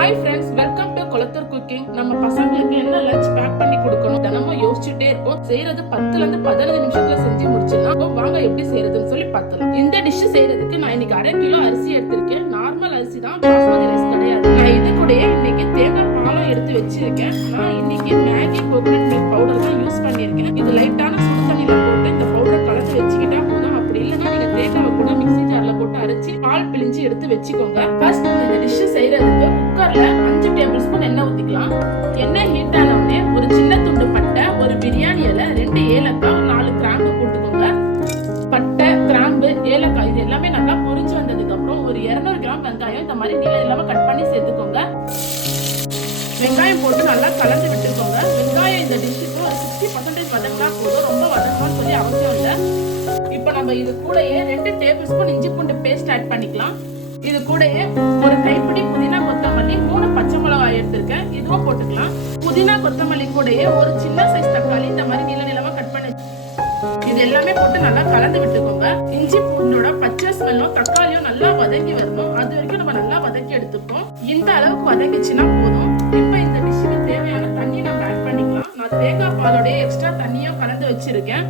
Hi friends welcome to Kulathur cooking நம்ம பசங்களுக்கு என்ன லஞ்ச் பேக் பண்ணி கொடுக்கணும்? தினமும் யோசிச்சுட்டே இருப்போம். செய்யறது பத்துல இருந்து பதினஞ்சு நிமிஷத்துல செஞ்சு முடிச்சிடலாம். வாங்க எப்படி செய்யறதுன்னு சொல்லி பார்த்தலாம் இந்த டிஷ் செய்யறதுக்கு நான் இன்னைக்கு அரை கிலோ அரிசி எடுத்திருக்கேன். நார்மல் அரிசி தான் பாஸ்மதி ரைஸ் கிடையாது. நான் இது கூட இன்னைக்கு தேங்காய் பாலம் எடுத்து வச்சிருக்கேன். நான் இன்னைக்கு மேகி கோகனட் மில்க் பவுடர் தான் யூஸ் பண்ணியிருக்கேன். இது லைட்டான சுடு தண்ணியில போட்டு இந்த பவுடர் கலந்து வச்சுக்கிட்டா போதும். அப்படி இல்லைன்னா நீங்க தேங்காவை கூட மிக்சி ஜார்ல போட்டு அரைச்சி பால் பிழிஞ்சு எடுத்து வச்சுக்கோங்க. ஃபர்ஸ்ட் இந்த டிஷ் செய்யறதுக்கு வெங்காயம் இந்த மாதிரி நீளம் இல்லாமல் கட் பண்ணி சேர்த்துக்கோங்க. வெங்காயம் போட்டு நல்லா கலந்து விட்டுக்கோங்க. வெங்காயம் இந்த டிஷ்ஷுக்கு ஒரு சிக்ஸ்டி பர்சன்டேஜ் வதக்கினா போதும். ரொம்ப வதக்கணும்னு சொல்லி அவசியம் இல்லை. இப்போ நம்ம இது கூடயே ரெண்டு டேபிள் ஸ்பூன் இஞ்சி பூண்டு பேஸ்ட் ஆட் பண்ணிக்கலாம். இது கூடயே ஒரு கைப்பிடி புதினா கொத்தமல்லி மூணு பச்சை மிளகாய் எடுத்திருக்கேன். இதுவும் போட்டுக்கலாம். புதினா கொத்தமல்லி கூடயே ஒரு சின்ன சைஸ் தக்காளி இந்த மாதிரி நீள நீளமா கட் பண்ணி இது எல்லாமே போட்டு நல்லா கலந்து விட்டுக்கோங்க. இஞ்சி பூண்டோட பச்சை ஸ்மெல்லும் தக்காளியும் நல்லா வதங்கி வரணும். அது வரைக்கும் நம்ம நல்லா வதக்கி எடுத்துப்போம். இந்த அளவுக்கு வதங்கிச்சுன்னா போதும். இப்போ இந்த டிஷ்ஷுக்கு தேவையான தண்ணி நம்ம ஆட் பண்ணிக்கலாம். நான் தேங்காய் பாலோடைய எக்ஸ்ட்ரா தண்ணியும் கலந்து வச்சிருக்கேன்.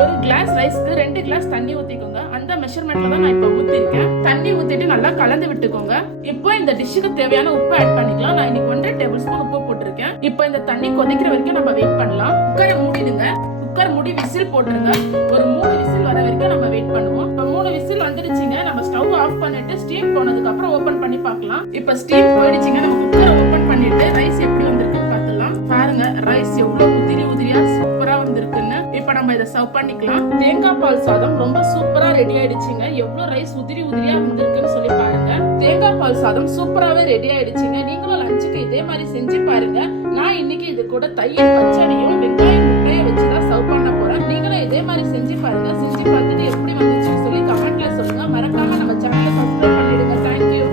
ஒரு கிளாஸ் ரைஸ்க்கு ரெண்டு கிளாஸ் தண்ணி ஊத்திக்கோங்க. அந்த மெஷர்மெண்ட்ல தான் நான் இப்போ ஊத்திருக்கேன். தண்ணி ஊத்திட்டு நல்லா கலந்து விட்டுக்கோங்க. இப்போ இந்த டிஷ்ஷுக்கு தேவையான உப்பு ஆட் பண்ணிக்கலாம். நான் இன்னைக்கு ஒன்றரை டேபிள் ஸ்பூன் உப்பு போட்டிருக்கேன். இப்போ இந்த தண்ணி கொதிக்கிற வரைக்கும் நம்ம வெயிட் பண்ணலாம். குக்கரை மூடிடுங்க. குக்கர் மூடி விசில் போட்டுருங்க. ஒரு ஆஃப் பண்ணிட்டு ஸ்டீம் போனதுக்கு அப்புறம் ஓபன் பண்ணி பார்க்கலாம். இப்போ ஸ்டீம் போயிடுச்சுங்க நம்ம குக்கரை ஓபன் பண்ணிட்டு ரைஸ் எப்படி வந்திருக்குன்னு பார்த்துலாம் பாருங்க ரைஸ் எவ்வளவு உதிரி உதிரியா சூப்பரா வந்திருக்குன்னு. இப்போ நம்ம இதை சர்வ் பண்ணிக்கலாம். தேங்காய் பால் சாதம் ரொம்ப சூப்பரா ரெடி ஆயிடுச்சுங்க. எவ்வளவு ரைஸ் உதிரி உதிரியா வந்திருக்குன்னு சொல்லி பாருங்க. தேங்காய் பால் சாதம் சூப்பராகவே ரெடி ஆயிடுச்சுங்க. நீங்களும் லஞ்சுக்கு இதே மாதிரி செஞ்சு பாருங்க. நான் இன்னைக்கு இது கூட தயிர் பச்சடியும் வெங்காயம்